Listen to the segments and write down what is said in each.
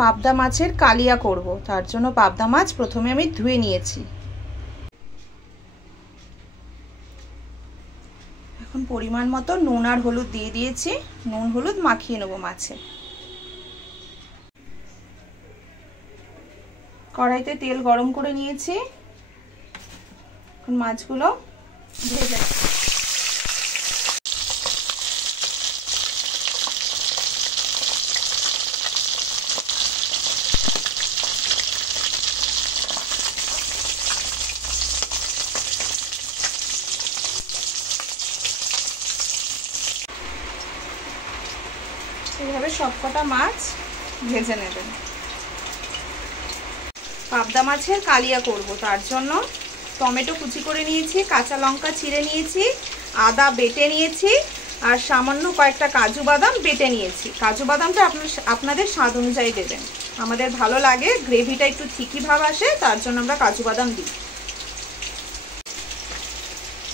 পাবদা মাছের কালিয়া করব, তার জন্য পাবদা মাছ প্রথমে আমি ধুয়ে নিয়েছি। এখন পরিমাণ মতো নুন আর হলুদ দিয়ে দিয়েছি, নুন হলুদ মাখিয়ে নেব মাছে। কড়াইতে তেল গরম করে নিয়েছি, এখন মাছগুলো ভেজে নেব। এইভাবে সবকটা মাছ ভেজে নেবেন। পাবদা মাছের কালিয়া করব, তার জন্য টমেটো কুচি করে নিয়েছি, কাঁচা লঙ্কা চিড়ে নিয়েছি, আদা বেটে নিয়েছি, আর সামান্য কয়েকটা কাজু বাদাম বেটে নিয়েছি। কাজু বাদামটা আপনাদের স্বাদ অনুযায়ী দেবেন। আমাদের ভালো লাগে গ্রেভিটা একটু ঠিকই ভাব আসে, তার জন্য আমরা কাজু বাদাম দিই।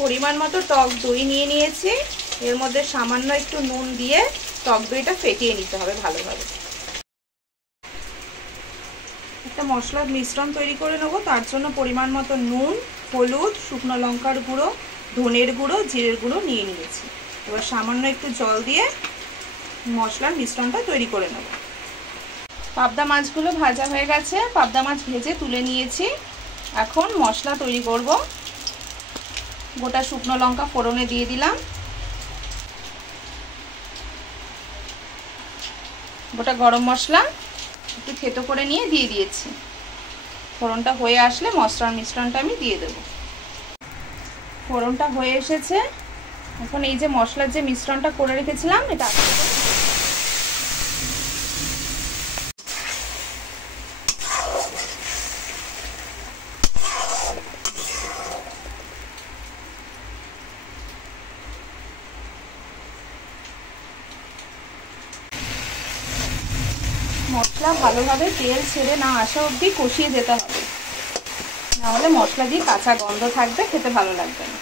পরিমাণ মতো টক দই নিয়ে নিয়েছি, এর মধ্যে সামান্য একটু নুন দিয়ে টক দইটা ফেটিয়ে নিতে হবে ভালোভাবে। একটা মশলার মিশ্রণ তৈরি করে নেব, তার জন্য পরিমাণ মতো নুন, হলুদ, শুকনো লঙ্কার গুঁড়ো, ধনের গুঁড়ো, জিরের গুঁড়ো নিয়ে নিয়েছি। এবার সামান্য একটু জল দিয়ে মশলার মিশ্রণটা তৈরি করে নেব। পাবদা মাছগুলো ভাজা হয়ে গেছে, পাবদা মাছ ভেজে তুলে নিয়েছি। এখন মশলা তৈরি করব। গোটা শুকনো লঙ্কা ফোড়নে দিয়ে দিলাম, গোটা গরম মশলা একটু থেতো করে নিয়ে দিয়ে দিয়েছি। ফোড়নটা হয়ে আসলে মশলার মিশ্রণটা আমি দিয়ে দেব। ফোড়নটা হয়ে এসেছে, এখন এই যে মশলার যে মিশ্রণটা করে রেখেছিলাম এটা মশলা ভালোভাবে তেল ছেড়ে না আসা অবধি কষিয়ে যেতে হবে, নাহলে মশলা দিয়ে কাঁচা গন্ধ থাকবে, খেতে ভালো লাগবে না।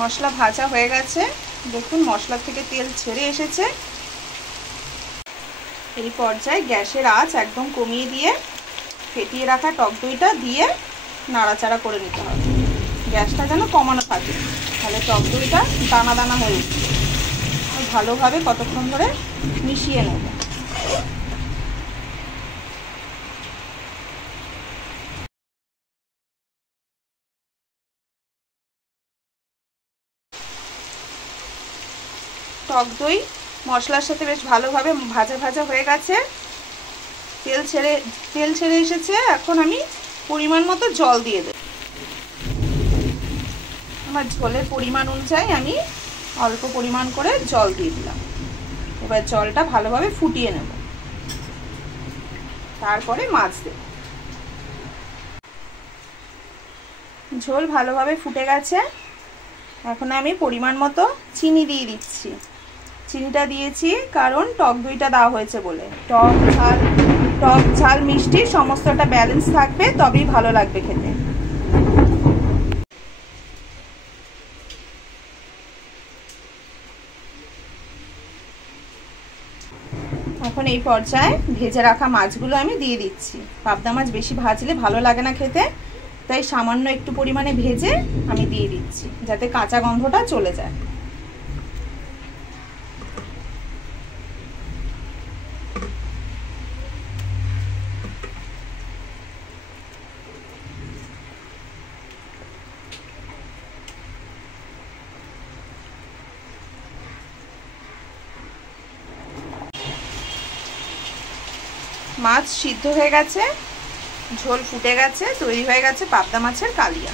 মশলা ভাজা হয়ে গেছে, দেখুন মশলা থেকে তেল ছেড়ে এসেছে। এই পর্যায়ে গ্যাসের আঁচ একদম কমিয়ে দিয়ে ফেটিয়ে রাখা টক দইটা দিয়ে নাড়াচাড়া করে নিতে হবে। গ্যাসটা যেন কমানো থাকে, তাহলে টক দইটা দানা দানা হয়ে উঠবে। ভালোভাবে কতক্ষণ ধরে মিশিয়ে নেব। টক দই মশলার সাথে বেশ ভালোভাবে ভাজা ভাজা হয়ে গেছে, তেল ছেড়ে এসেছে। এখন আমি পরিমাণ মতো জল দিয়ে দেব। আমার ঝোলের পরিমাণ অনুযায়ী আমি অল্প পরিমাণ করে জল দিয়ে দিলাম। এবার জলটা ভালোভাবে ফুটিয়ে নেব, তারপরে মাছ দেব। ঝোল ভালোভাবে ফুটে গেছে, এখন আমি পরিমাণ মতো চিনি দিয়ে দিচ্ছি। চিনিটা দিয়েছি কারণ টক দইটা দেওয়া হয়েছে বলে। টক ঝাল মিষ্টি সমস্তটা ব্যালেন্স থাকবে, তবেই ভালো লাগবে খেতে। এখন এই পর্যায়ে ভেজে রাখা মাছগুলো আমি দিয়ে দিচ্ছি। পাবদা মাছ বেশি ভাজলে ভালো লাগে না খেতে, তাই সামান্য একটু পরিমাণে ভেজে আমি দিয়ে দিচ্ছি, যাতে কাঁচা গন্ধটা চলে যায়। মাছ সিদ্ধ হয়ে গেছে, ঝোল ফুটে গেছে, তৈরি হয়ে গেছে পাবদা মাছের কালিয়া।